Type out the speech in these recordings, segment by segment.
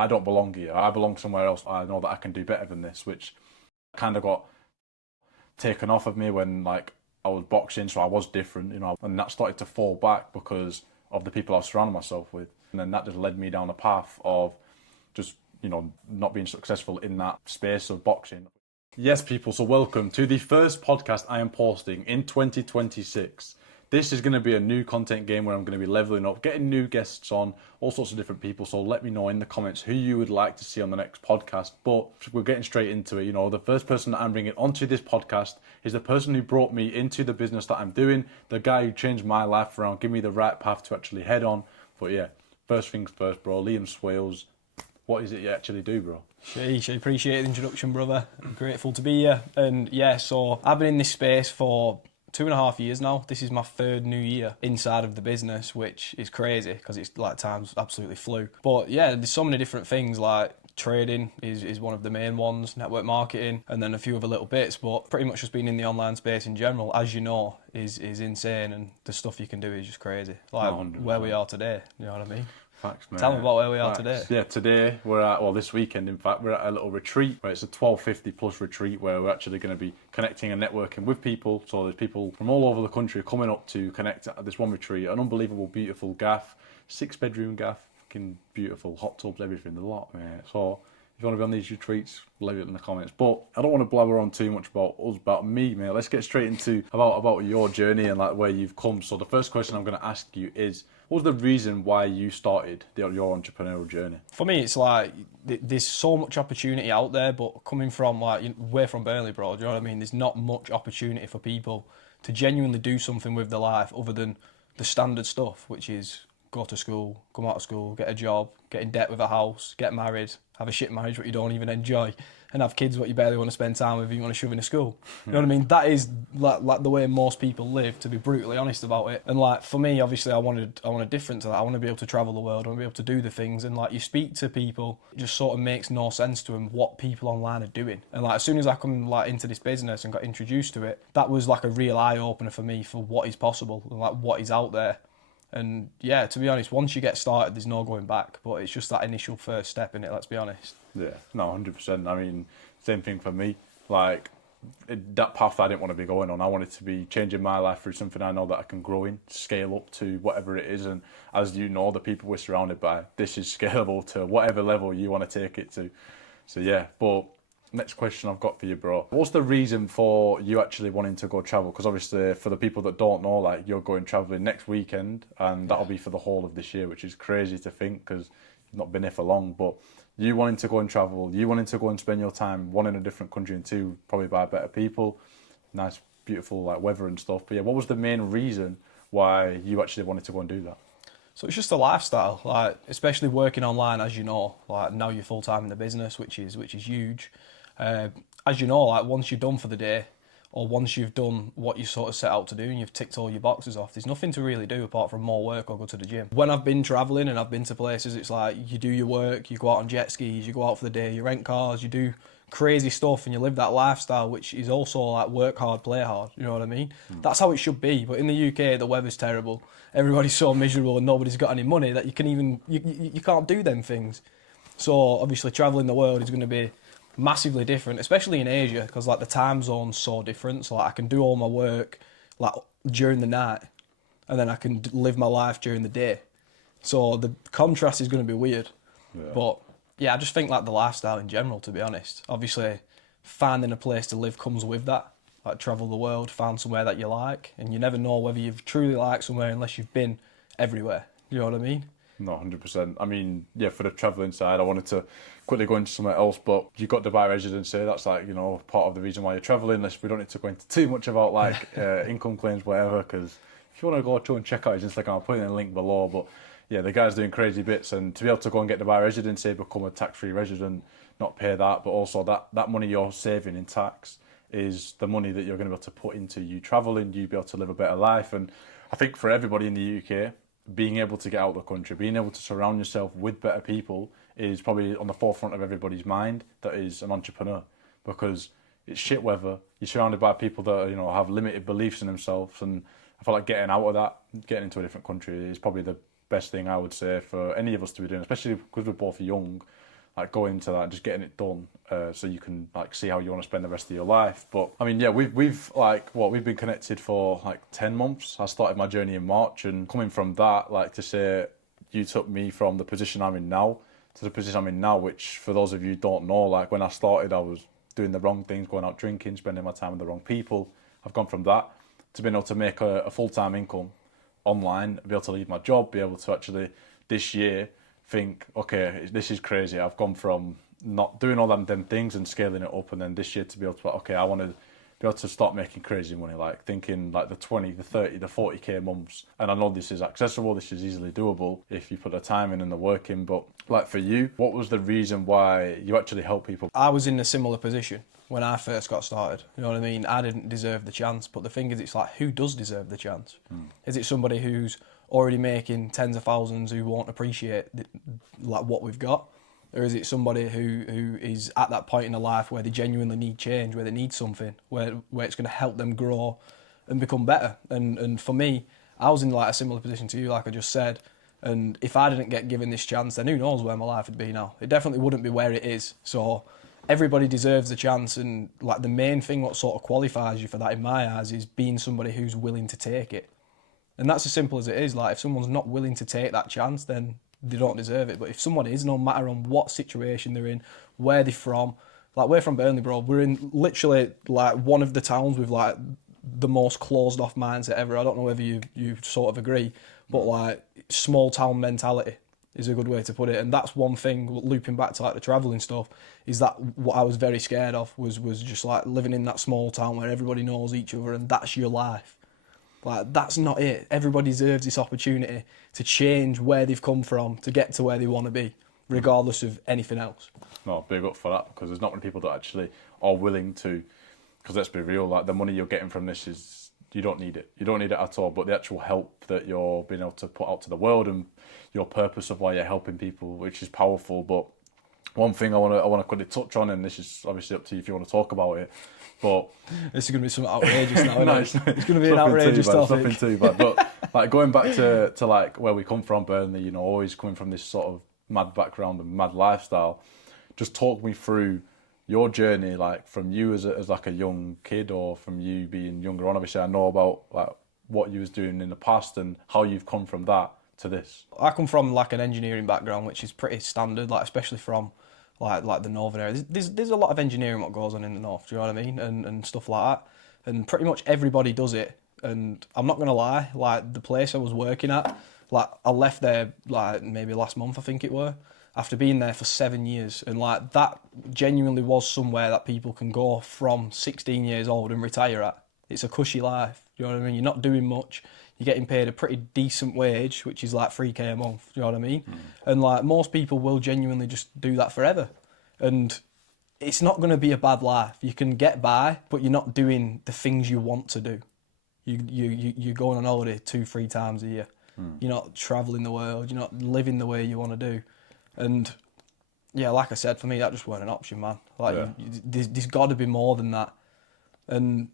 I don't belong here. I belong somewhere else. I know that I can do better than this, which kind of got taken off of me when like I was boxing, so I was different, and that started to fall back because of the people I was surrounding myself with. And then that just led me down a path of just, not being successful in that space of boxing. Yes, people, so welcome to the first podcast I am posting in 2026. This is going to be a new content game where I'm going to be leveling up, getting new guests on, all sorts of different people. So let me know in the comments who you would like to see on the next podcast. But we're getting straight into it. The first person that I'm bringing onto this podcast is the person who brought me into the business that I'm doing, the guy who changed my life around, give me the right path to actually head on. But yeah, first things first, bro. Liam Swales, what is it you actually do, bro? Sheesh, I appreciate the introduction, brother. I'm grateful to be here. And yeah, so I've been in this space for 2.5 years now. This is my third new year inside of the business, which is crazy because it's like times absolutely flew. But yeah, there's so many different things, like trading is one of the main ones, network marketing, and then a few other little bits. But pretty much just being in the online space in general, as you know, is insane, and the stuff you can do is just crazy. Like 100%. Where we are today, you know what I mean? Facts, man. Tell me about where we are today. Yeah, today we're at, this weekend, in fact, we're at a little retreat where it's a 1250 plus retreat where we're actually going to be connecting and networking with people. So there's people from all over the country coming up to connect at this one retreat. An unbelievable, beautiful gaff, 6-bedroom gaff, fucking beautiful, hot tubs, everything, the lot, man. So if you want to be on these retreats, leave it in the comments. But I don't want to blabber on too much about me, mate. Let's get straight into about your journey and like where you've come. So the first question I'm going to ask you is, what was the reason why you started your entrepreneurial journey? For me, it's like there's so much opportunity out there, but coming from we're from Burnley, bro. Do you know what I mean? There's not much opportunity for people to genuinely do something with their life other than the standard stuff, which is go to school, come out of school, get a job, get in debt with a house, get married, have a shit marriage what you don't even enjoy, and have kids what you barely want to spend time with and you want to shove in a school. You know what I mean? That is like the way most people live, to be brutally honest about it. And like for me, obviously I wanted different to that. I want to be able to travel the world, I want to be able to do the things, and like you speak to people, it just sort of makes no sense to them what people online are doing. And like as soon as I come like into this business and got introduced to it, that was like a real eye opener for me for what is possible and like what is out there. And yeah, to be honest, once you get started, there's no going back. But it's just that initial first step in it, let's be honest. Yeah, no, 100%. I mean, same thing for me. Like, that path I didn't want to be going on. I wanted to be changing my life through something I know that I can grow in, scale up to whatever it is. And as you know, the people we're surrounded by, this is scalable to whatever level you want to take it to. So yeah, but next question I've got for you, bro. What's the reason for you actually wanting to go travel? Because obviously, for the people that don't know, like you're going traveling next weekend, and that'll be for the whole of this year, which is crazy to think because you've not been here for long. But you wanting to go and travel, you wanting to go and spend your time, one in a different country and two probably by better people, nice, beautiful like weather and stuff. But yeah, what was the main reason why you actually wanted to go and do that? So it's just a lifestyle, like especially working online, as you know. Like now you're full time in the business, which is huge. As you know, like once you're done for the day, or once you've done what you sort of set out to do and you've ticked all your boxes off, there's nothing to really do apart from more work or go to the gym. When I've been travelling and I've been to places, it's like you do your work, you go out on jet skis, you go out for the day, you rent cars, you do crazy stuff and you live that lifestyle, which is also like work hard, play hard, you know what I mean? That's how it should be. But in the UK, the weather's terrible. Everybody's so miserable and nobody's got any money that you can't do them things. So obviously travelling the world is going to be massively different, especially in Asia, because like the time zone's so different. So like I can do all my work like during the night, and then I can live my life during the day. So the contrast is going to be weird. Yeah. But yeah, I just think like the lifestyle in general, to be honest. Obviously, finding a place to live comes with that. Like travel the world, find somewhere that you like, and you never know whether you've truly liked somewhere unless you've been everywhere. You know what I mean? No, 100%. I mean, yeah, for the travelling side, I wanted to quickly go into somewhere else, but you got Dubai residency. That's like, part of the reason why you're travelling. Unless we don't need to go into too much about like income claims, whatever, because if you want to go and check out his Instagram, I'll put in a link below. But yeah, the guy's doing crazy bits, and to be able to go and get Dubai residency, become a tax-free resident, not pay that, but also that money you're saving in tax is the money that you're going to be able to put into you travelling, you be able to live a better life. And I think for everybody in the UK, being able to get out of the country, being able to surround yourself with better people is probably on the forefront of everybody's mind that is an entrepreneur, because it's shit weather, you're surrounded by people that have limited beliefs in themselves, and I feel like getting out of that, getting into a different country is probably the best thing I would say for any of us to be doing, especially because we're both young. like going into that, just getting it done, so you can like see how you want to spend the rest of your life. But I mean, yeah, we've like we've been connected for like 10 months. I started my journey in March, and coming from that, like to say you took me from the position I'm in now to the position I'm in now, which for those of you who don't know, like when I started, I was doing the wrong things, going out drinking, spending my time with the wrong people. I've gone from that to being able to make a full-time income online, be able to leave my job, be able to actually this year think, okay, this is crazy. I've gone from not doing all them things and scaling it up, and then this year to be able to, okay, I want to be able to start making crazy money, like thinking like the 20, the 30, the 40k months. And I know this is accessible, this is easily doable if you put the time in and the work in. But like for you, what was the reason why you actually help people? I was in a similar position when I first got started. You know what I mean? I didn't deserve the chance. But the thing is, it's like, who does deserve the chance? Is it somebody who's already making tens of thousands who won't appreciate like what we've got? Or is it somebody who is at that point in their life where they genuinely need change, where they need something, where it's going to help them grow and become better? And for me, I was in like a similar position to you, like I just said. And if I didn't get given this chance, then who knows where my life would be now? It definitely wouldn't be where it is. So everybody deserves a chance. And like the main thing what sort of qualifies you for that in my eyes is being somebody who's willing to take it. And that's as simple as it is. Like if someone's not willing to take that chance, then they don't deserve it. But if someone is, no matter on what situation they're in, where they're from, like we're from Burnley, bro. We're in literally like one of the towns with like the most closed off mindset ever. I don't know whether you sort of agree, but like small town mentality is a good way to put it. And that's one thing, looping back to like the travelling stuff, is that what I was very scared of was just like living in that small town where everybody knows each other and that's your life. Like, that's not it. Everybody deserves this opportunity to change where they've come from to get to where they want to be, regardless of anything else. No, big up for that, because there's not many people that actually are willing to, because let's be real, like the money you're getting from this is, you don't need it. You don't need it at all, but the actual help that you're being able to put out to the world and your purpose of why you're helping people, which is powerful. But one thing I want to quickly touch on, and this is obviously up to you if you want to talk about it, but this is going to be something outrageous now. No, it's going to be an outrageous topic. Nothing too bad. But like going back to like where we come from, Burnley, you know, always coming from this sort of mad background and mad lifestyle. Just talk me through your journey, like from you as like a young kid, or from you being younger on. Obviously, I know about like what you was doing in the past and how you've come from that to this. I come from like an engineering background, which is pretty standard, like especially from like the northern area. There's a lot of engineering what goes on in the north, do you know what I mean? And stuff like that. And pretty much everybody does it. And I'm not gonna lie, like the place I was working at, like I left there like maybe last month I think it were, after being there for 7 years. And like that genuinely was somewhere that people can go from 16 years old and retire at. It's a cushy life, do you know what I mean? You're not doing much. You're getting paid a pretty decent wage, which is like 3k a month, do you know what I mean? And like most people will genuinely just do that forever. And it's not going to be a bad life. You can get by, but you're not doing the things you want to do. You're going on holiday 2-3 times a year. You're not travelling the world. You're not living the way you want to do. And yeah, like I said, for me, that just weren't an option, man. Like there's got to be more than that. And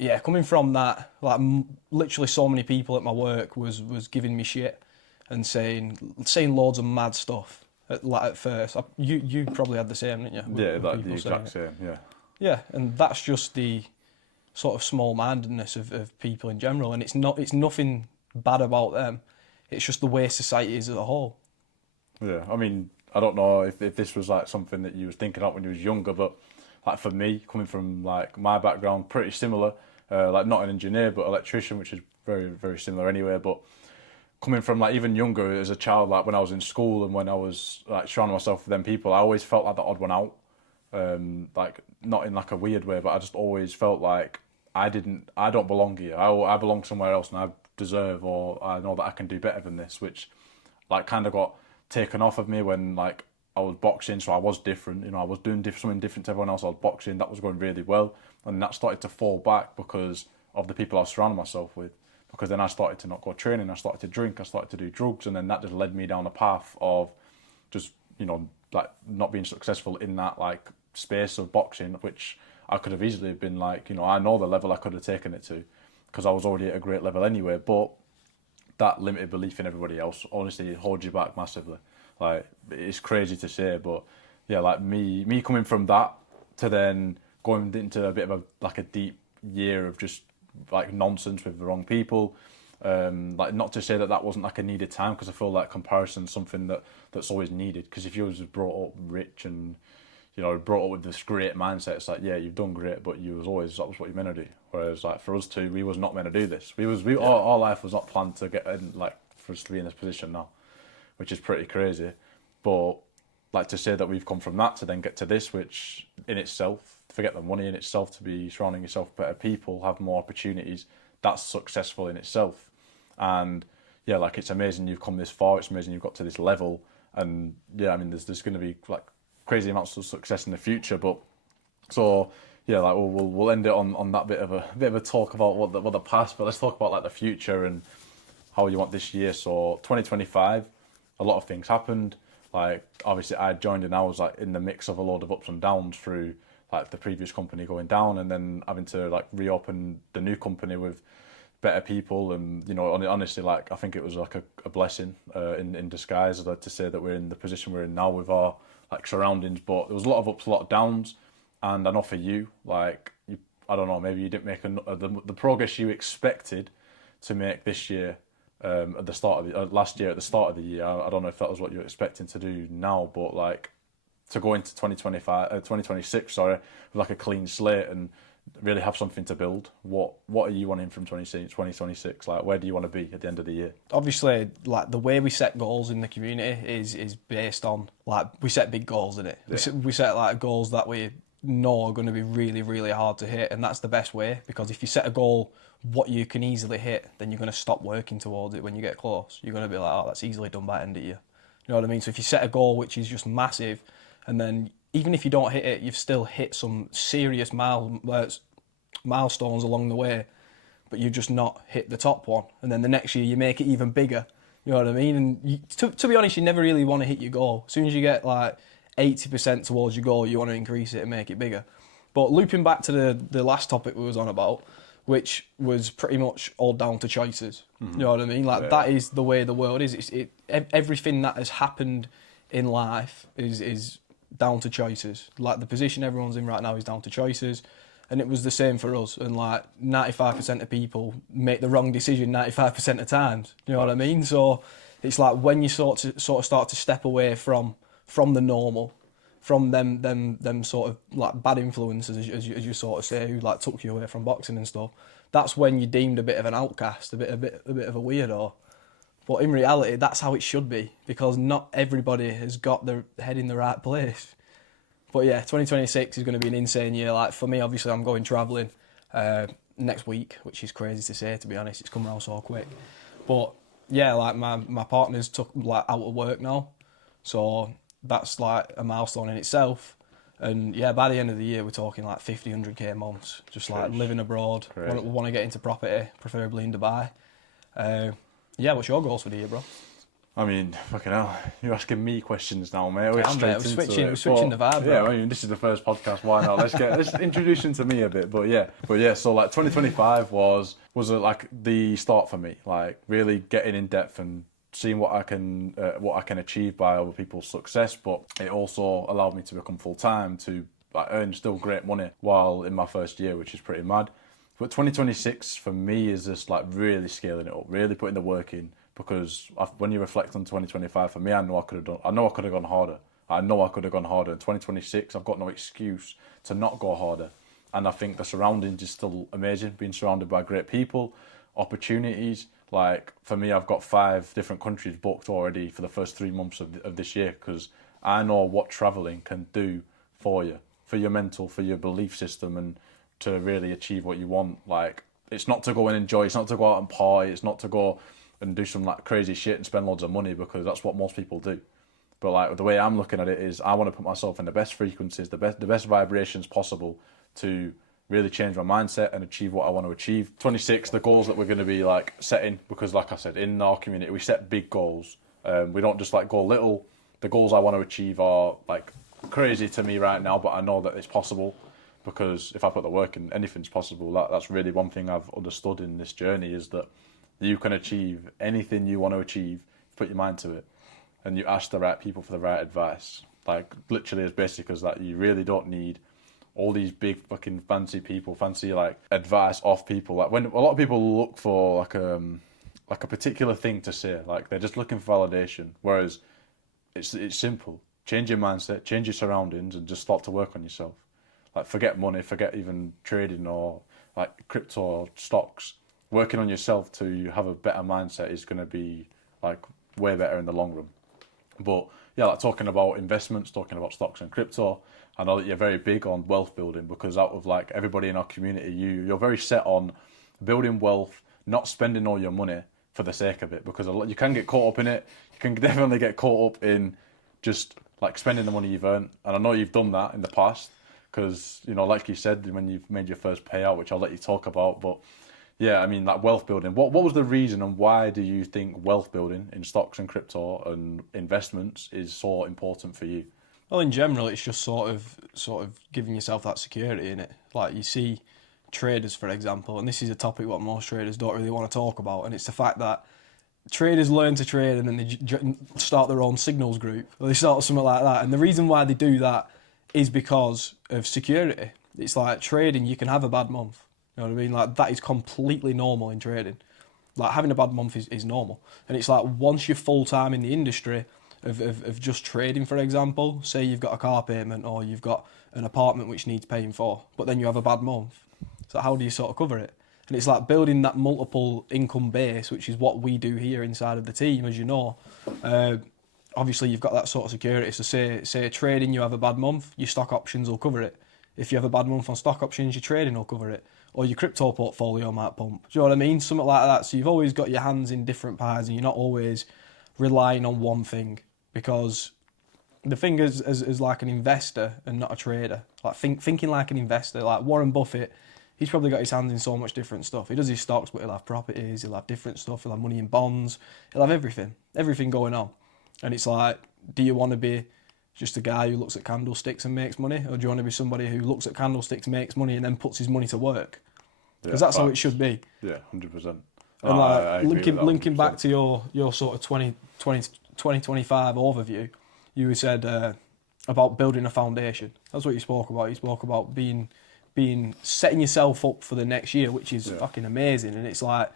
yeah, coming from that, like literally so many people at my work was giving me shit and saying loads of mad stuff. At first, you probably had the same, didn't you? Yeah, like the exact same. Yeah. Yeah, and that's just the sort of small-mindedness of people in general, and it's nothing bad about them. It's just the way society is as a whole. Yeah, I mean, I don't know if this was like something that you was thinking about when you was younger, but like for me, coming from like my background, pretty similar. Like not an engineer, but electrician, which is very, very similar anyway. But coming from like even younger as a child, like when I was in school and when I was like surrounding myself with them people, I always felt like the odd one out. Like not in like a weird way, but I just always felt like I don't belong here. I belong somewhere else, and I deserve, or I know that I can do better than this, which like kind of got taken off of me when like I was boxing, so I was different. You know, I was doing something different to everyone else. I was boxing, that was going really well, and that started to fall back because of the people I was surrounding myself with. Because then I started to not go training, I started to drink, I started to do drugs, and then that just led me down a path of just, you know, like not being successful in that like space of boxing, which I could have easily been like, you know, I know the level I could have taken it to, because I was already at a great level anyway. But that limited belief in everybody else honestly holds you back massively. Like, it's crazy to say, but yeah, like me coming from that to then going into a bit of a deep year of just like nonsense with the wrong people. Like, not to say that that wasn't like a needed time, because I feel like comparison's something that's always needed. Because if you was brought up rich and brought up with this great mindset, it's like, yeah, you've done great, but that was what you're meant to do. Whereas like for us two, we was not meant to do this. Our life was not planned to get in, like for us to be in this position now, which is pretty crazy. But like, to say that we've come from that to then get to this, which in itself, forget the money in itself, to be surrounding yourself with better people, have more opportunities, that's successful in itself. And yeah, like, it's amazing you've come this far. It's amazing you've got to this level. And yeah, I mean, there's going to be like crazy amounts of success in the future. But so yeah, like we'll end it on that bit of a talk about what the past. But let's talk about like the future and how you want this year. So 2025, a lot of things happened. Like, obviously I joined and I was like in the mix of a load of ups and downs through like the previous company going down, and then having to like reopen the new company with better people. And honestly, like, I think it was like a blessing in disguise, to say that we're in the position we're in now with our like surroundings. But there was a lot of ups, a lot of downs. And I know for you, like, I don't know, maybe you didn't make the progress you expected to make this year. At the start of the last year, at the start of the year, I don't know if that was what you're expecting to do now, but like, to go into 2026, with like a clean slate and really have something to build. What are you wanting from 2026? Like, where do you want to be at the end of the year? Obviously, like, the way we set goals in the community is based on, like, we set big goals in it. Yeah. We set like goals that we know are going to be really, really hard to hit, and that's the best way, because if you set a goal what you can easily hit, then you're going to stop working towards it when you get close. You're going to be like, oh, that's easily done by the end of the year. You know what I mean? So if you set a goal which is just massive, and then even if you don't hit it, you've still hit some serious milestones along the way, but you've just not hit the top one. And then the next year you make it even bigger. You know what I mean? And to be honest, you never really want to hit your goal. As soon as you get like 80% towards your goal, you want to increase it and make it bigger. But looping back to the last topic we was on about, which was pretty much all down to choices. Mm-hmm. You know what I mean? Like, that is the way the world is. Everything that has happened in life is down to choices. Like, the position everyone's in right now is down to choices. And it was the same for us. And like, 95% of people make the wrong decision 95% of times. You know what I mean? So it's like, when you sort of start to step away from the normal, from them sort of like bad influences, as you sort of say, who like took you away from boxing and stuff, that's when you're deemed a bit of an outcast, a bit of a weirdo. But in reality, that's how it should be, because not everybody has got their head in the right place. But yeah, 2026 is going to be an insane year. Like, for me, obviously, I'm going travelling next week, which is crazy to say, to be honest. It's come around so quick. But yeah, like, my partner's took like out of work now, so that's like a milestone in itself. And yeah, by the end of the year, we're talking like 50, 100k months, just like living abroad. Want to get into property, preferably in Dubai. Yeah, what's your goals for the year, bro? I mean, fucking hell, you're asking me questions now, mate. We're switching the vibe, bro. Yeah, I mean, this is the first podcast. Why not? Let's introduce into me a bit. But yeah. So like, 2025 was like the start for me. Like, really getting in depth and seeing what I can achieve by other people's success. But it also allowed me to become full time, to like earn still great money while in my first year, which is pretty mad. But 2026 for me is just like really scaling it up, really putting the work in. Because when you reflect on 2025, for me, I know I could have gone harder. In 2026, I've got no excuse to not go harder. And I think the surroundings is still amazing, being surrounded by great people, opportunities. Like, for me, I've got 5 different countries booked already for the first 3 months of this year, because I know what travelling can do for you, for your mental, for your belief system, and to really achieve what you want. Like, it's not to go and enjoy, it's not to go out and party, it's not to go and do some like crazy shit and spend loads of money, because that's what most people do. But like, the way I'm looking at it is, I want to put myself in the best frequencies, the best vibrations possible, to really change my mindset and achieve what I want to achieve. 26, the goals that we're going to be like setting, because like I said, in our community we set big goals. We don't just like go little. The goals I want to achieve are like crazy to me right now, but I know that it's possible, because if I put the work in, anything's possible. That's really one thing I've understood in this journey, is that you can achieve anything you want to achieve, put your mind to it, and you ask the right people for the right advice. Like literally as basic as that. You really don't need all these big fucking fancy people, fancy like advice off people. Like when a lot of people look for like a particular thing to say, like they're just looking for validation. Whereas it's simple. Change your mindset, change your surroundings, and just start to work on yourself. Like forget money, forget even trading or like crypto or stocks. Working on yourself to have a better mindset is going to be like way better in the long run. But yeah, like talking about investments, talking about stocks and crypto, I know that you're very big on wealth building because out of like everybody in our community, you're very set on building wealth, not spending all your money for the sake of it, because you can get caught up in it. You can definitely get caught up in just like spending the money you've earned, and I know you've done that in the past because like you said when you've made your first payout, which I'll let you talk about. But yeah, I mean like wealth building. What was the reason and why do you think wealth building in stocks and crypto and investments is so important for you? Well, in general, it's just sort of giving yourself that security in it. Like you see traders, for example, and this is a topic what most traders don't really want to talk about, and it's the fact that traders learn to trade and then they start their own signals group, or they start something like that. And the reason why they do that is because of security. It's like trading, you can have a bad month. You know what I mean? Like that is completely normal in trading. Like having a bad month is normal. And it's like once you're full time in the industry of just trading, for example, say you've got a car payment or you've got an apartment which needs paying for, but then you have a bad month. So how do you sort of cover it? And it's like building that multiple income base, which is what we do here inside of the team, as you know. Obviously, you've got that sort of security. So say trading, you have a bad month, your stock options will cover it. If you have a bad month on stock options, your trading will cover it. Or your crypto portfolio might pump. Do you know what I mean? Something like that. So you've always got your hands in different pies and you're not always relying on one thing. Because the thing is, as like an investor and not a trader, like thinking like an investor, like Warren Buffett, he's probably got his hands in so much different stuff. He does his stocks, but he'll have properties, he'll have different stuff, he'll have money in bonds, he'll have everything going on. And it's like, do you want to be just a guy who looks at candlesticks and makes money? Or do you want to be somebody who looks at candlesticks, makes money, and then puts his money to work? Because that's how it should be. Yeah, 100%. And I linking back to your sort of 2025 overview, you said about building a foundation. That's what you spoke about. You spoke about setting yourself up for the next year, which is fucking amazing. And it's like,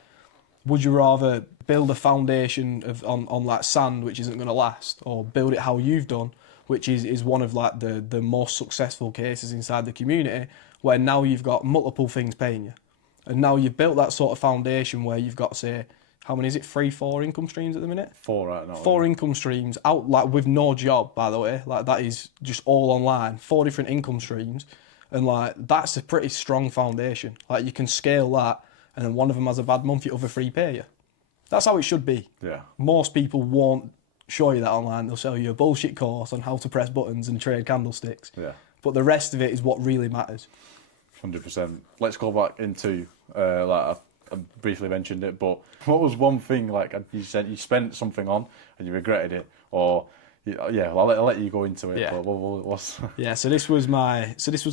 would you rather build a foundation on like sand, which isn't going to last, or build it how you've done, which is one of like the most successful cases inside the community, where now you've got multiple things paying you, and now you've built that sort of foundation where you've got, say, how many is it? 4 income streams at the minute? 4 right now. 4 income streams out, like with no job, by the way. Like that is just all online. 4 different income streams, and like that's a pretty strong foundation. Like you can scale that, and then one of them has a bad month, your other 3 pay you. That's how it should be. Yeah. Most people won't show you that online. They'll sell you a bullshit course on how to press buttons and trade candlesticks. Yeah. But the rest of it is what really matters. 100%. Let's go back into like I briefly mentioned it, but what was one thing like you said you spent something on and you regretted it, or well, I'll let you go into it. Yeah. But what's Yeah. So this was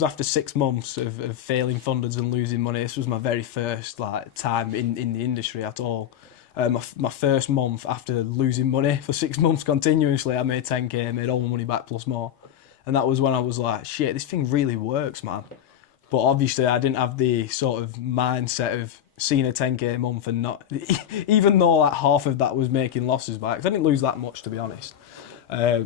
after 6 months of failing funders and losing money. This was my very first like time in the industry at all. My first month after losing money for 6 months continuously, I made 10k, made all my money back plus more, and that was when I was like, shit, this thing really works, man. But obviously, I didn't have the sort of mindset of seeing a 10k a month and not, even though like half of that was making losses back. 'Cause I didn't lose that much, to be honest. I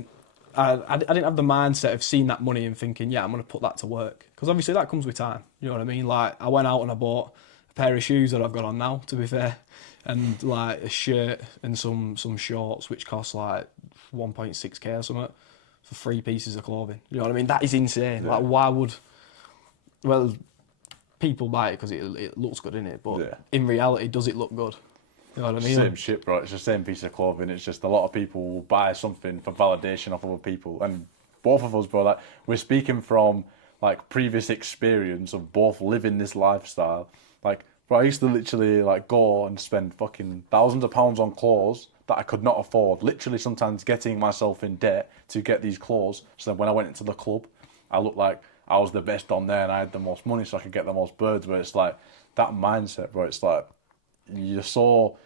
didn't have the mindset of seeing that money and thinking, yeah, I'm going to put that to work. Because obviously that comes with time. You know what I mean? Like I went out and I bought a pair of shoes that I've got on now, to be fair, and like a shirt and some shorts, which cost like 1.6k or something for 3 pieces of clothing. You know what I mean? That is insane. Yeah. Like why would... Well, people buy it because it looks good, innit? But in reality, does it look good? You know what I mean? Same shit, bro. It's the same piece of clothing. It's just a lot of people will buy something for validation off other people. And both of us, bro, like, we're speaking from like previous experience of both living this lifestyle. Like, bro, I used to literally like go and spend fucking thousands of pounds on clothes that I could not afford. Literally sometimes getting myself in debt to get these clothes. So then when I went into the club, I looked like I was the best on there and I had the most money so I could get the most birds. But it's like that mindset, bro. It's like you're so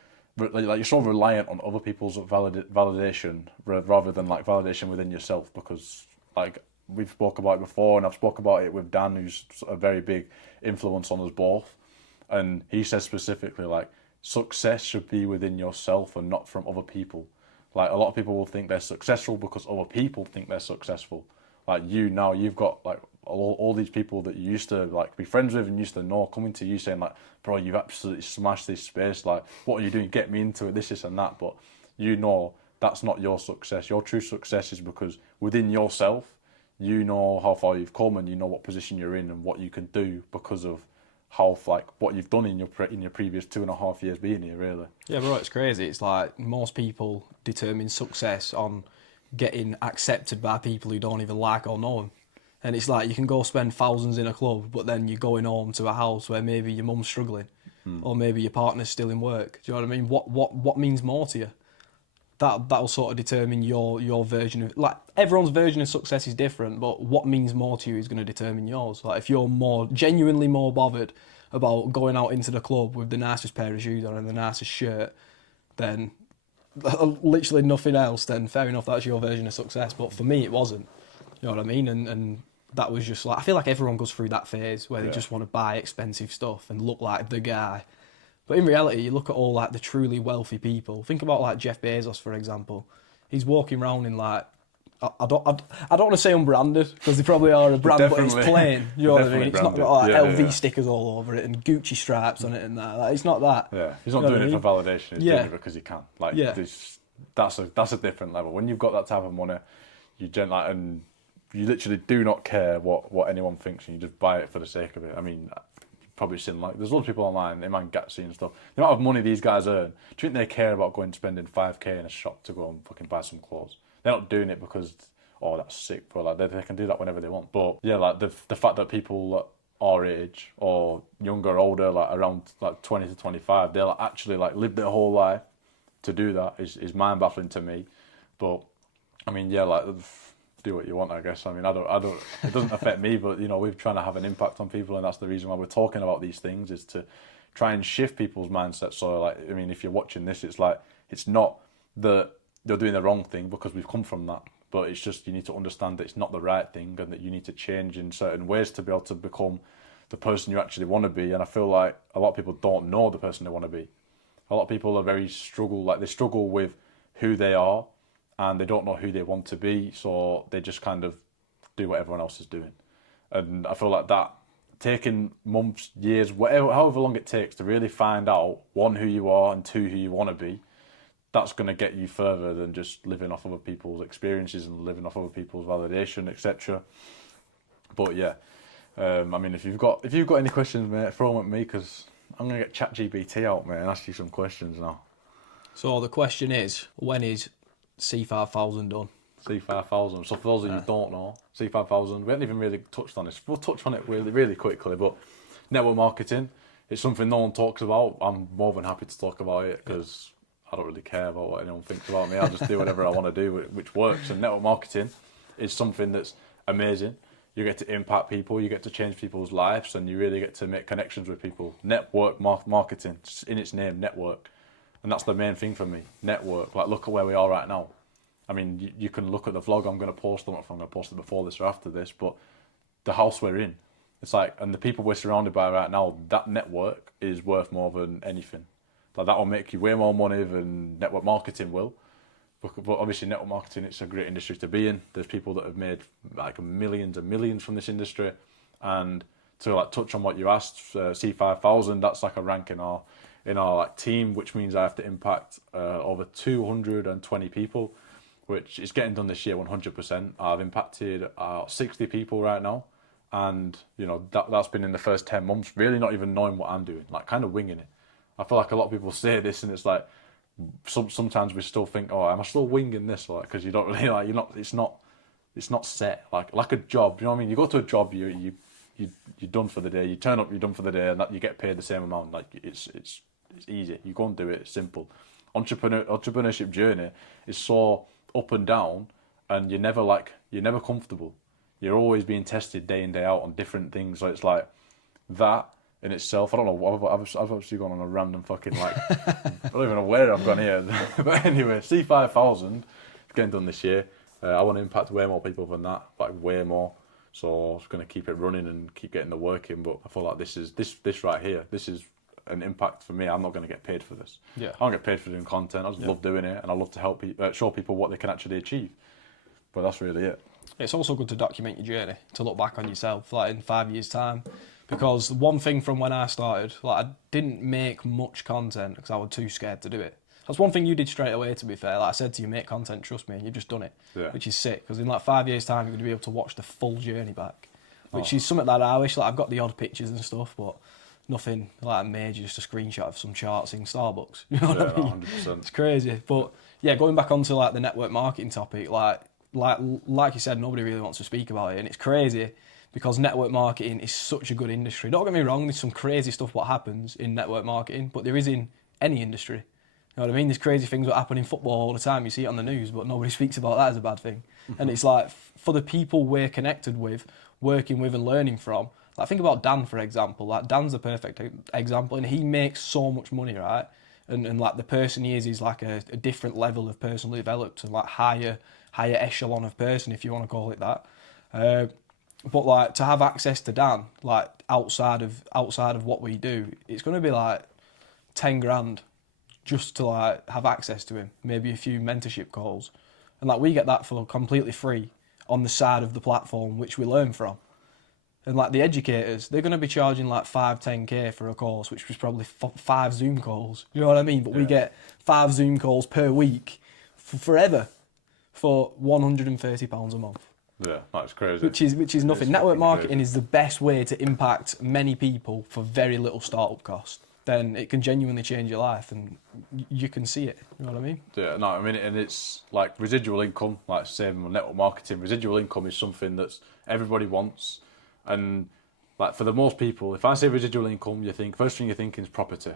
reliant on other people's validation rather than like validation within yourself, because like we've spoke about it before, and I've spoke about it with Dan, who's a very big influence on us both. And he says specifically, like, success should be within yourself and not from other people. Like, a lot of people will think they're successful because other people think they're successful. Like, you've got, like, all these people that you used to, like, be friends with and used to know coming to you saying, like, bro, you've absolutely smashed this space. Like, what are you doing? Get me into it, this and that. But you know that's not your success. Your true success is because within yourself, you know how far you've come and you know what position you're in and what you can do because of how, like, what you've done in your previous 2.5 years being here, really. Yeah, bro, it's crazy. It's like most people determine success on getting accepted by people who don't even like or know them. And it's like you can go spend thousands in a club, but then you're going home to a house where maybe your mum's struggling, or maybe your partner's still in work. Do you know what I mean? What means more to you? That'll sort of determine your version of, like, everyone's version of success is different, but what means more to you is going to determine yours. Like, if you're genuinely more bothered about going out into the club with the nicest pair of shoes on and the nicest shirt than literally nothing else, then fair enough, that's your version of success. But for me, it wasn't. You know what I mean? And that was just like, I feel like everyone goes through that phase where they just want to buy expensive stuff and look like the guy. But in reality, you look at all, like, the truly wealthy people. Think about, like, Jeff Bezos, for example. He's walking around in, like, I don't want to say unbranded, because they probably are a brand, but it's plain. You know what I mean? It's not got, like, LV stickers all over it and Gucci stripes on it and that. Like, it's not that. Yeah, he's not doing it for validation. He's doing it because he can. Like, that's a different level. When you've got that type of money, you and you literally do not care what anyone thinks, and you just buy it for the sake of it. I mean, probably seen, like, there's lots of people online, they man Gatsby and stuff. The amount of money these guys earn, do you think they care about going spending 5k in a shop to go and fucking buy some clothes? They're not doing it because, oh, that's sick, bro. Like, they can do that whenever they want. But yeah, like, the fact that people our age or younger, older, like around like 20 to 25, they'll actually, like, live their whole life to do that is mind baffling to me. But I mean, yeah, like, do what you want, I guess. I mean, I don't. It doesn't affect me, but, you know, we're trying to have an impact on people, and that's the reason why we're talking about these things, is to try and shift people's mindsets. So, like, I mean, if you're watching this, it's like, it's not that they're doing the wrong thing, because we've come from that, but it's just, you need to understand that it's not the right thing, and that you need to change in certain ways to be able to become the person you actually want to be. And I feel like a lot of people don't know the person they want to be. A lot of people are they struggle with who they are, and they don't know who they want to be, so they just kind of do what everyone else is doing. And I feel like that, taking months, years, however long it takes to really find out, one, who you are, and two, who you want to be, that's going to get you further than just living off other people's experiences and living off other people's validation, etc. But yeah, I mean, if you've got any questions, mate, throw them at me, because I'm going to get ChatGPT out, mate, and ask you some questions now. So the question is, when is C5000 done? C5000. So for those of you who don't know, C5000, we haven't even really touched on this. We'll touch on it really, really quickly, but network marketing, it's something no one talks about. I'm more than happy to talk about it, because I don't really care about what anyone thinks about me. I just do whatever I want to do, which works. And network marketing is something that's amazing. You get to impact people, you get to change people's lives, and you really get to make connections with people. Network marketing, in its name, network. And that's the main thing for me, network. Like, look at where we are right now. I mean, you can look at the vlog I'm going to post. I don't know if I'm going to post it before this or after this, but the house we're in, it's like, and the people we're surrounded by right now, that network is worth more than anything. Like, that will make you way more money than network marketing will. But obviously, network marketing, it's a great industry to be in. There's people that have made like millions and millions from this industry. And to, like, touch on what you asked, C5000, that's like a rank in our like team, which means I have to impact over 220 people, which is getting done this year 100%. I've impacted 60 people right now, and, you know, that's been in the first 10 months, really not even knowing what I'm doing, like, kind of winging it. I feel like a lot of people say this, and it's like, sometimes we still think, oh, am I still winging this? Like, because you don't really, like, it's not set, like a job. You know what I mean? You go to a job, you're done for the day. You turn up, you're done for the day, and that you get paid the same amount. Like, it's easy. You go and do it. It's simple. Entrepreneurship journey is so up and down, and you're never comfortable. You're always being tested day in, day out on different things. So it's like that in itself. I don't know. I've obviously gone on a random fucking, like, I don't even know where I've gone here. But anyway, C5000 getting done this year. I want to impact way more people than that, like way more. So I'm just going to keep it running and keep getting the work in. But I feel like this right here, this is an impact for me. I'm not going to get paid for this. Yeah. I don't get paid for doing content. I just love doing it, and I love to help people, show people what they can actually achieve. But that's really it. It's also good to document your journey, to look back on yourself, like in 5 years' time. Because one thing from when I started, like I didn't make much content because I was too scared to do it. That's one thing you did straight away, to be fair. Like I said to you, make content, trust me, and you've just done it, which is sick. Because in like 5 years' time, you're going to be able to watch the full journey back, which is something that I wish. Like I've got the odd pictures and stuff, but nothing like major, just a screenshot of some charts in Starbucks. You know what I mean? 100%. It's crazy. But yeah, going back onto like the network marketing topic, like you said, nobody really wants to speak about it, and it's crazy because network marketing is such a good industry. Don't get me wrong, there's some crazy stuff what happens in network marketing, but there is in any industry. You know what I mean? There's crazy things that happen in football all the time. You see it on the news, but nobody speaks about that as a bad thing. And it's like, for the people we're connected with, working with and learning from, like think about Dan, for example. Like Dan's a perfect example, and he makes so much money, right? And like the person he is like a different level of personally developed and like higher echelon of person, if you want to call it that. But like to have access to Dan, like outside of what we do, it's going to be like 10 grand just to like have access to him, maybe a few mentorship calls, and like we get that for completely free on the side of the platform which we learn from. And like the educators, they're going to be charging like 5-10k for a course, which was probably 5 Zoom calls. You know what I mean? But we get 5 Zoom calls per week forever for £130 a month. Yeah, that's crazy. Which is nothing. Network marketing is the best way to impact many people for very little startup cost. Then it can genuinely change your life, and you can see it. You know what I mean? Yeah, no, I mean, and it's like residual income, like same with network marketing. Residual income is something that everybody wants, and like for the most people, if I say residual income, first thing you're thinking is property,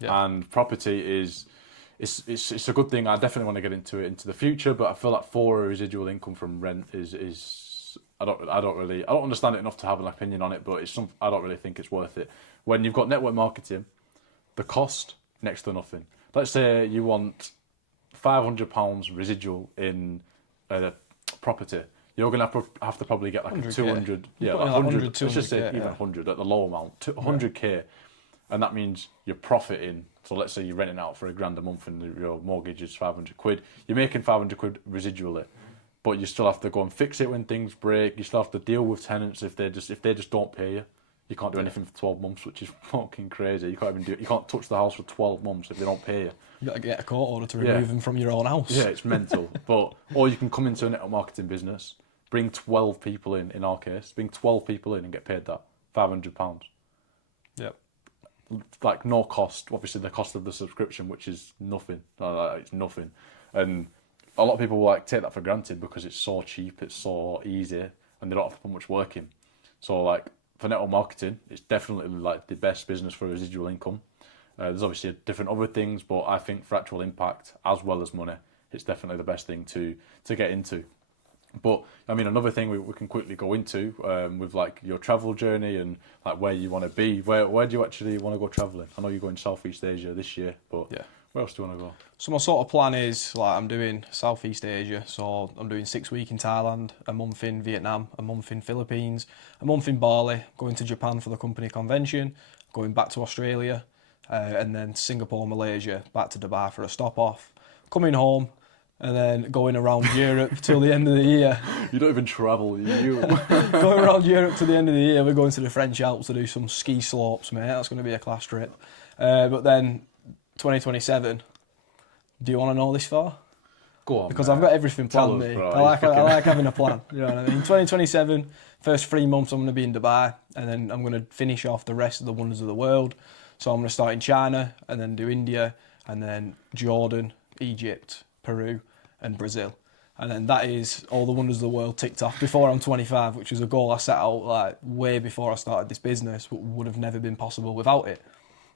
and property is. It's a good thing. I definitely want to get into the future, but I feel like for a residual income from rent is I don't understand it enough to have an opinion on it, but I don't really think it's worth it. When you've got network marketing, the cost next to nothing. Let's say you want £500 residual in a property. You're gonna have to probably get like a 200, like 100. Let's just say even 100 at the low amount, 100k, and that means you're profiting. So let's say you're renting out for £1,000 a month and your mortgage is 500 quid. You're making 500 quid residually, but you still have to go and fix it when things break. You still have to deal with tenants if they just don't pay you. You can't do anything for 12 months, which is fucking crazy. You can't touch the house for 12 months if they don't pay you. You got to get a court order to remove them from your own house. Yeah, it's mental. Or you can come into a network marketing business, bring 12 people in our case, bring 12 people in and get paid that £500. Yep. Like no cost, obviously the cost of the subscription, which is nothing. It's nothing, and a lot of people will like take that for granted because it's so cheap, it's so easy, and they don't have to put much work in. So like for network marketing, it's definitely like the best business for residual income. There's obviously different other things, but I think for actual impact as well as money, it's definitely the best thing to get into. But I mean, another thing we can quickly go into with like your travel journey and like where you want to be. Where do you actually want to go traveling? I know you're going Southeast Asia this year, but where else do you want to go? So my sort of plan is like I'm doing Southeast Asia. So I'm doing 6 weeks in Thailand, a month in Vietnam, a month in Philippines, a month in Bali, going to Japan for the company convention, going back to Australia, and then Singapore, Malaysia, back to Dubai for a stop off, coming home. And then going around Europe till the end of the year. You don't even travel, you. Going around Europe to the end of the year, we're going to the French Alps to do some ski slopes, mate. That's going to be a class trip. But then 2027, do you want to know this far? Go on, because I've got everything planned, mate. I like having a plan. You know what I mean? 2027, first 3 months I'm going to be in Dubai, and then I'm going to finish off the rest of the wonders of the world. So I'm going to start in China, and then do India, and then Jordan, Egypt, Peru, and Brazil. And then that is all the wonders of the world ticked off before I'm 25, which was a goal I set out like way before I started this business, but would have never been possible without it.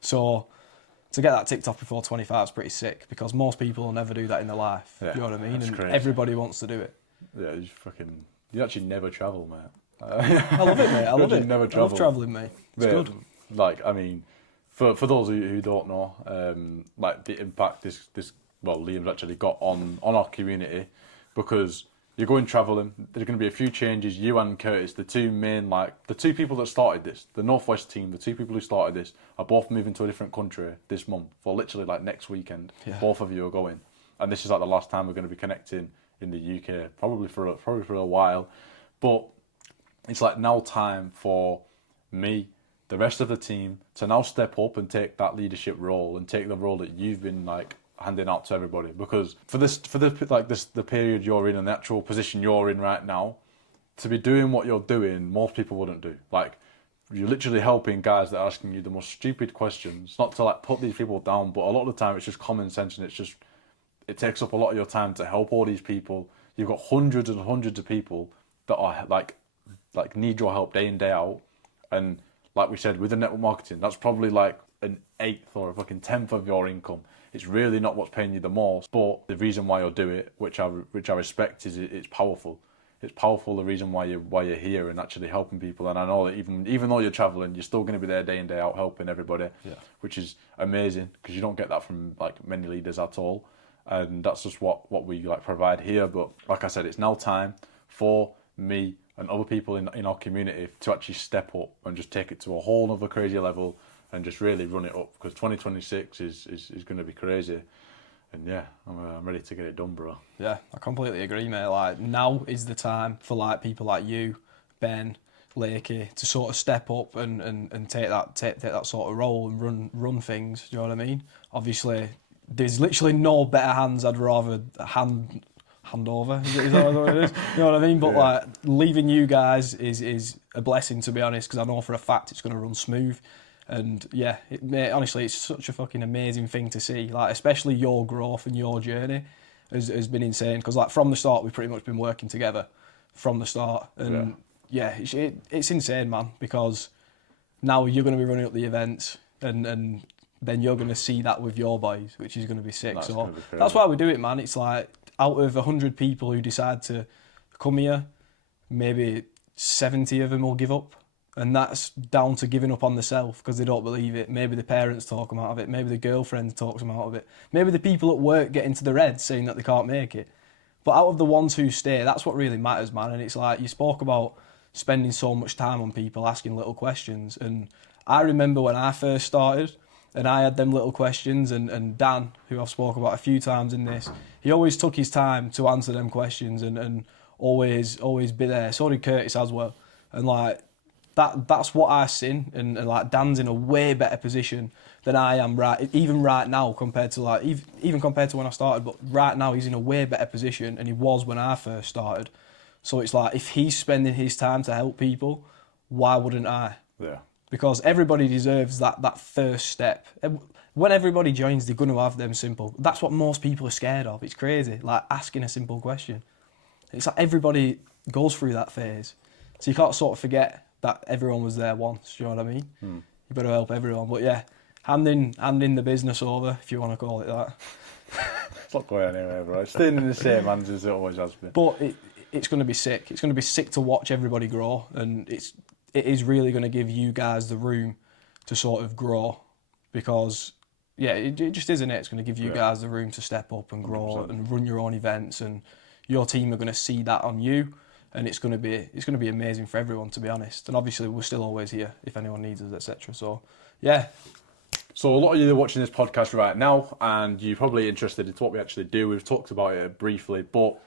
So to get that ticked off before 25 is pretty sick, because most people will never do that in their life. You know what I mean? And crazy. Everybody wants to do it. Yeah, you actually never travel, mate. I love it, mate. I love it. Never travel. I love travelling, mate. It's good. Like, I mean, for those of you who don't know, like the impact Liam's actually got on our community, because you're going travelling. There's going to be a few changes. You and Curtis, the two people that started this, the Northwest team, the two people who started this, are both moving to a different country this month, for literally like next weekend. Yeah. Both of you are going, and this is like the last time we're going to be connecting in the UK, probably for a while. But it's like now time for me, the rest of the team, to now step up and take that leadership role and take the role that you've been like handing out to everybody. Because for the period you're in and the actual position you're in right now, to be doing what you're doing, most people wouldn't do. Like, you're literally helping guys that are asking you the most stupid questions. Not to like put these people down, but a lot of the time it's just common sense, and it takes up a lot of your time to help all these people. You've got hundreds and hundreds of people that are like need your help day in, day out. And like we said, with the network marketing, that's probably like an eighth or a fucking tenth of your income. It's really not what's paying you the most, but the reason why you'll do it, which I respect, is it's powerful. It's powerful, the reason why you're here and actually helping people. And I know that even though you're traveling, you're still going to be there day in, day out helping everybody, which is amazing, because you don't get that from like many leaders at all. And that's just what we like provide here. But like I said, it's now time for me and other people in our community to actually step up and just take it to a whole other crazy level and just really run it up, because 2026 is going to be crazy. And yeah, I'm ready to get it done, bro. Yeah, I completely agree, mate. Like, now is the time for like people like you, Ben, Lakey, to sort of step up and take that sort of role and run things. Do you know what I mean? Obviously, there's literally no better hands I'd rather hand over. Is that what it is? You know what I mean? But like, leaving you guys is a blessing, to be honest, because I know for a fact it's going to run smooth. And yeah, mate, honestly, it's such a fucking amazing thing to see. Like, especially your growth and your journey has been insane. Because like, from the start, we've pretty much been working together from the start. And yeah, it's insane, man. Because now you're going to be running up the events, and then you're going to see that with your boys, which is going to be sick. So that's why we do it, man. It's like, out of 100 people who decide to come here, maybe 70 of them will give up. And that's down to giving up on themselves because they don't believe it. Maybe the parents talk them out of it. Maybe the girlfriend talks them out of it. Maybe the people at work get into the red saying that they can't make it. But out of the ones who stay, that's what really matters, man. And it's like, you spoke about spending so much time on people asking little questions. And I remember when I first started and I had them little questions, and Dan, who I've spoke about a few times in this, he always took his time to answer them questions and always be there. So did Curtis as well. And like, that's what I seen, and like, Dan's in a way better position than I am even right now, compared to like even compared to when I started. But right now he's in a way better position, and he was when I first started. So it's like, if he's spending his time to help people, why wouldn't I? Yeah. Because everybody deserves that first step. When everybody joins, they're going to have them simple. That's what most people are scared of. It's crazy, like asking a simple question. It's like everybody goes through that phase, so you can't sort of forget that everyone was there once. Do you know what I mean? You've got to help everyone. But yeah, handing the business over, if you want to call it that. It's not going anywhere, bro. It's staying in the same hands as it always has been. But it's going to be sick. It's going to be sick to watch everybody grow, and it is really going to give you guys the room to sort of grow, because yeah, it just isn't it. It's going to give you guys the room to step up and grow 100%. And run your own events, and your team are going to see that on you. And it's going to be amazing for everyone, to be honest. And obviously, we're still always here if anyone needs us, etc. So, yeah. So a lot of you are watching this podcast right now, and you're probably interested in what we actually do. We've talked about it briefly, but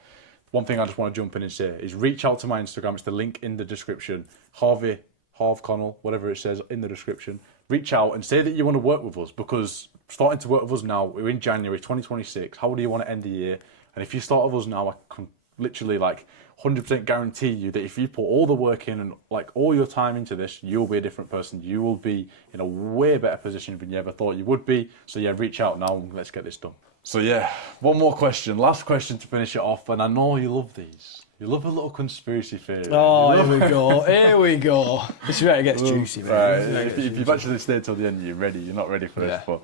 one thing I just want to jump in and say is, reach out to my Instagram. It's the link in the description. Harv Connell, whatever it says in the description. Reach out and say that you want to work with us, because starting to work with us now, we're in January 2026. How do you want to end the year? And if you start with us now, I can literally 100% guarantee you that if you put all the work in and like all your time into this, you'll be a different person. You will be in a way better position than you ever thought you would be. So yeah, reach out now and let's get this done. So yeah, one more question, last question to finish it off. And I know you love these. You love a little conspiracy theory. Oh, here we go. This is where it gets juicy, man. Right. If you've actually stayed till the end, you're ready. You're not ready for this, but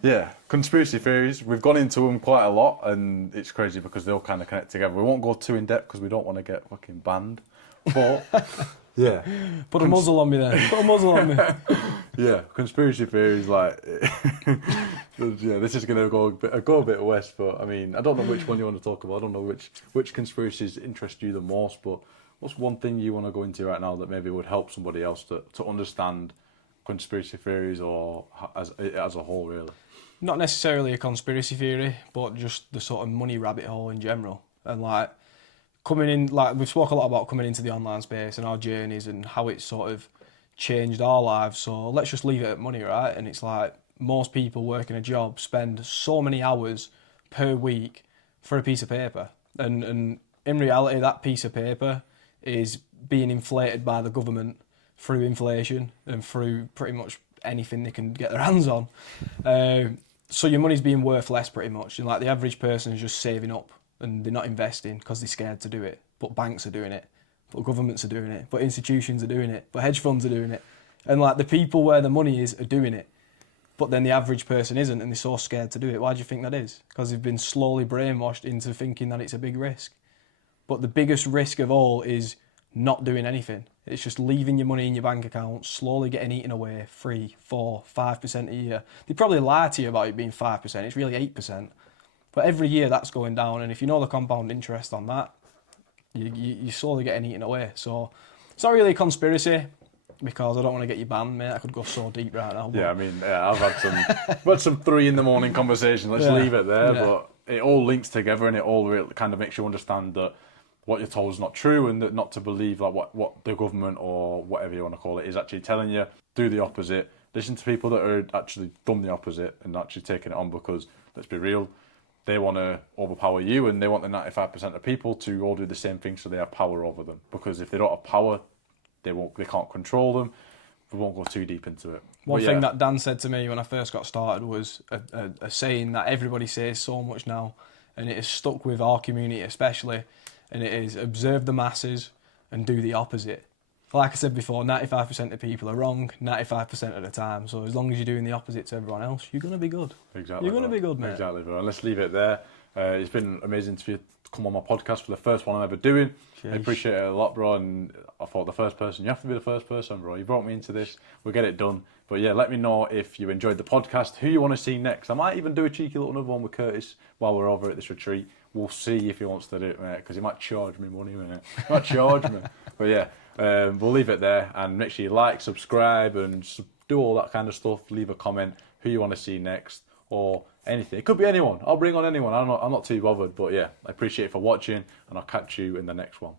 yeah, conspiracy theories. We've gone into them quite a lot, and it's crazy because they all kind of connect together. We won't go too in depth because we don't want to get fucking banned. But yeah, put a muzzle on me then. Put a muzzle on me. Yeah, conspiracy theories, like, yeah, this is going to go a bit west, but I mean, I don't know which one you want to talk about. I don't know which conspiracies interest you the most, but what's one thing you want to go into right now that maybe would help somebody else to understand conspiracy theories or as a whole, really? Not necessarily a conspiracy theory, but just the sort of money rabbit hole in general. And like coming in, like we've spoke a lot about coming into the online space and our journeys and how it's sort of changed our lives. So let's just leave it at money, right? And it's like most people working a job spend so many hours per week for a piece of paper. And in reality, that piece of paper is being inflated by the government through inflation and through pretty much anything they can get their hands on. So your money's being worth less pretty much. And like the average person is just saving up and they're not investing because they're scared to do it. But banks are doing it. But governments are doing it, but institutions are doing it, but hedge funds are doing it. And like the people where the money is are doing it. But then the average person isn't and they're so scared to do it. Why do you think that is? Because they've been slowly brainwashed into thinking that it's a big risk. But the biggest risk of all is not doing anything. It's just leaving your money in your bank account, slowly getting eaten away, 3, 4, 5% a year. They probably lie to you about it being 5%, it's really 8%. But every year that's going down, and if you know the compound interest on that, you're slowly getting eaten away. So it's not really a conspiracy because I don't want to get you banned, mate. I could go so deep right now. But... Yeah, I mean, yeah, I've had some 3 a.m. conversations. Let's leave it there. Yeah. But it all links together, and it all really kind of makes you understand that what you're told is not true, and that not to believe like what the government or whatever you want to call it is actually telling you. Do the opposite. Listen to people that are actually done the opposite and actually taking it on, because let's be real, they want to overpower you, and they want the 95% of people to all do the same thing so they have power over them. Because if they don't have power, they can't control them. We won't go too deep into it. One thing that Dan said to me when I first got started was a saying that everybody says so much now, and it has stuck with our community especially, and it is observe the masses and do the opposite. Like I said before, 95% of people are wrong 95% of the time. So as long as you're doing the opposite to everyone else, you're going to be good. Exactly. You're going to be good, mate. Exactly, bro. And let's leave it there. It's been amazing to come on my podcast for the first one I'm ever doing. Jeez. I appreciate it a lot, bro. And I thought you have to be the first person, bro. You brought me into this. We'll get it done. But yeah, let me know if you enjoyed the podcast, who you want to see next. I might even do a cheeky little another one with Curtis while we're over at this retreat. We'll see if he wants to do it, mate, because he might charge me money, mate. He might charge me. But yeah. We'll leave it there, and make sure you like, subscribe, and do all that kind of stuff. Leave a comment who you want to see next or anything. It could be anyone. I'll bring on anyone. I'm not too bothered. But yeah, I appreciate it for watching, and I'll catch you in the next one.